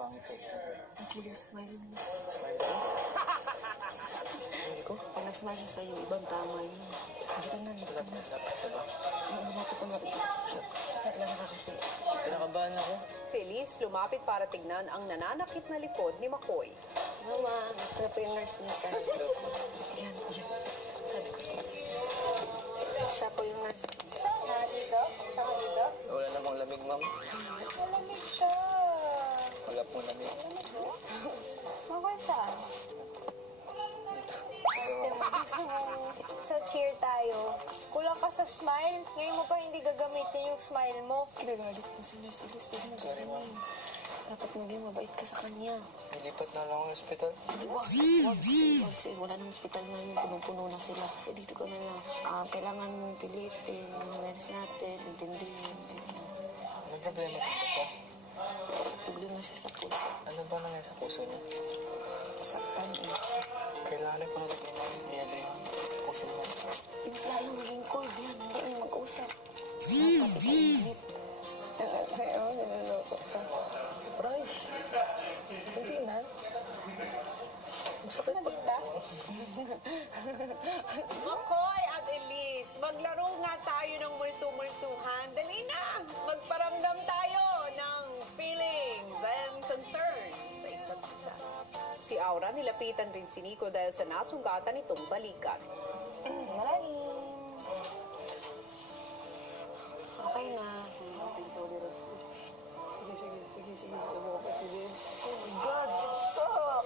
pangit eh. Thank you, smile mo. Smile ko? Hindi ko? Pag nag-smile siya sa'yo, ibang tama yun. Dito na. Dapat na ba? Malapit na malapit. Dapat lang ka kasi. Kinakabahan ako. Si Elise lumapit para tignan ang nananakit na likod ni McCoy. Mama, ito na po yung nurse niya sa'yo. Yan. Sabi ko sa'yo. Siya po yung nurse. Siya nga dito? Siya nga dito? Wala namang lamig, ma'am. Malamig siya. Wala pong lamig. Makuha saan? Sa cheer tayo. Kulang ka sa smile. Ngayon mo pa hindi gagamitin yung smile mo. Pinagalit mo si Nurse Elise. Pwede mo Sorry, ma'am. Dapat maging mabait ka sa kanya. Nilipat na lang ang hospital. Wag. Wala nang hospital ngayon. Punong-puno na sila. Eh, dito ko na lang. Kailangan mong pilitin. Yung nurse natin. Intindihin. Anong problema dito pa? Problema siya sa puso. Ano ba nangyari sa puso niya? Saktan eh. Kailangan ko na nagpapalala yung puso mo. Mas lalong maging cold yan. Hindi na mag-usap. Dapat ikainit. Sa'yo, niloloko ka. Bryce! Hindi na. Masakit pa. Nagita? McCoy at Elise, maglaro nga tayo ng multo-multuhan. Dali na! Magparamdam tayo ng feelings and concerns sa isa't isa. Si Aura nilapitan rin si Nico dahil sa nasugatan nitong balikat. Malalim. Okay na. Sige. Oh my God! Stop!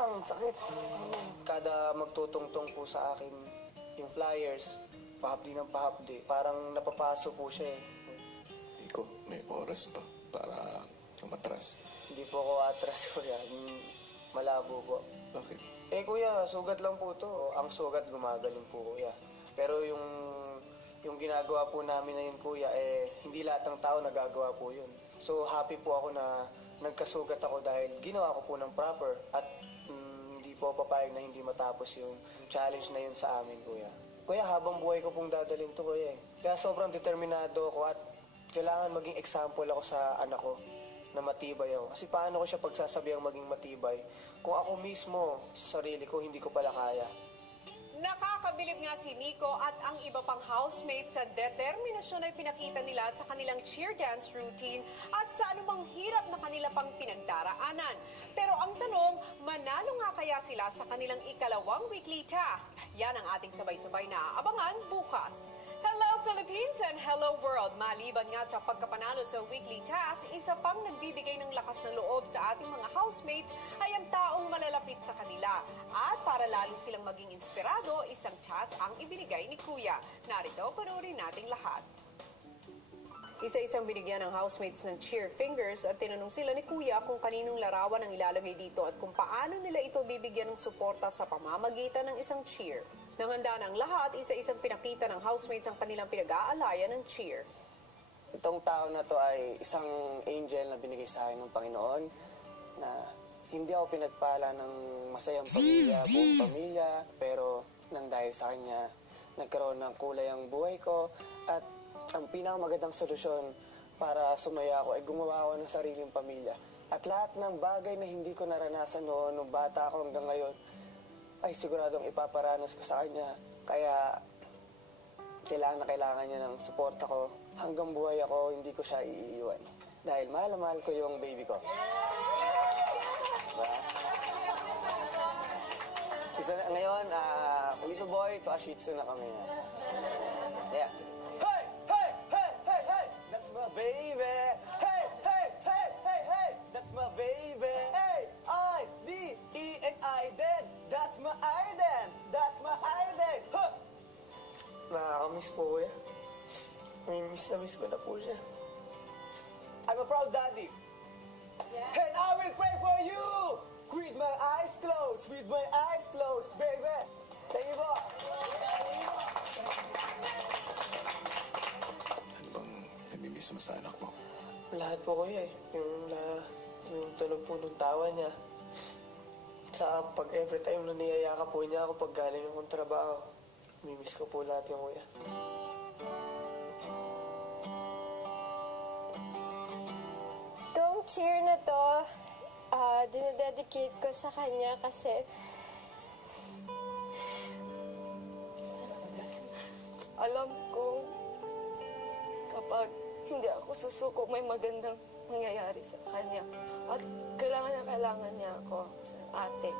Ang sakit. Kada magtutungtong po sa akin yung flyers, pahapdi ng pahapdi, parang napapaso po siya eh. Nico, may oras pa para matras. Hindi po ako atras, kuya. Malabo po. Bakit? Eh, kuya, sugat lang po to. Ang sugat gumagaling po, kuya. Pero yung ginagawa po namin na yun, kuya, eh, hindi lahat ng tao nagagawa po yun. So, happy po ako na nagkasugat ako dahil ginawa ko po ng proper at hindi po papayag na hindi matapos yung challenge na yun sa amin, kuya. Kuya, habang buhay ko pong dadalhin to, kuya. Kaya sobrang determinado ako at kailangan maging example ako sa anak ko na matibay ako. Kasi paano ko siya pagsasabihang maging matibay kung ako mismo sa sarili ko hindi ko pala kaya. Nakakabilib nga si Nico at ang iba pang housemates sa determinasyon ay pinakita nila sa kanilang cheer dance routine at sa anumang hirap na kanila pang pinagdaraanan. Pero ang tanong, manalo nga kaya sila sa kanilang ikalawang weekly task? Yan ang ating sabay-sabay na abangan bukas. Hello Philippines and hello world! Maliban nga sa pagkapanalo sa weekly task, isa pang nagbibigay ng lakas ng loob sa ating mga housemates ay ang taong malalapit sa kanila. At para lalo silang maging inspirado, isang task ang ibinigay ni Kuya. Narito, panoorin nating lahat. Isa-isang binigyan ng housemates ng cheer fingers at tinanong sila ni Kuya kung kaninong larawan ang ilalagay dito at kung paano nila ito bibigyan ng suporta sa pamamagitan ng isang cheer. Nang handa ng lahat, isa-isang pinakita ng housemates ang kanilang pinag-aalayan ng cheer. Itong tao na to ay isang angel na binigay sa akin ng Panginoon na hindi ako pinagpala ng masayang pamilya, buong pamilya, pero nang dahil sa kanya, nagkaroon ng kulay ang buhay ko at ang pinakamagandang solusyon para sumaya ako ay gumawa ako ng sariling pamilya. At lahat ng bagay na hindi ko naranasan noon, nung bata ako hanggang ngayon, ay siguradong ipaparanas ko sa kanya. Kaya kailangan niya ng suporta ko. Hanggang buhay ako, hindi ko siya iiwan. Dahil mahal na mahal ko yung baby ko. Diba? Ngayon, little boy to a shih tzu na kami. Yeah. Hey! Hey! Hey! Hey! Hey! That's my baby! Hey! Hey! Hey! Hey! Hey! That's my baby! A-I-D-E-N-I-D-E-N! That's my Aiden! That's my Aiden! Huh! Nakakamiss po kuya. Miss na miss ko na po siya. I'm a proud daddy. Yeah. And I will pray for you! With my eyes closed! With my eyes closed, baby! Thank you po! Ano bang namimiss mo sa anak mo? Lahat po kuya eh. Yung tunog po ng tawa niya. Sa pag every time na niyayaka po niya ako pag galing akong trabaho. Mimiss ko po lahat yung kuya. dinededicate ko sa kanya kasi alam ko kapag hindi ako susuko, may magandang mangyayari sa kanya. At kailangan niya ako sa ate.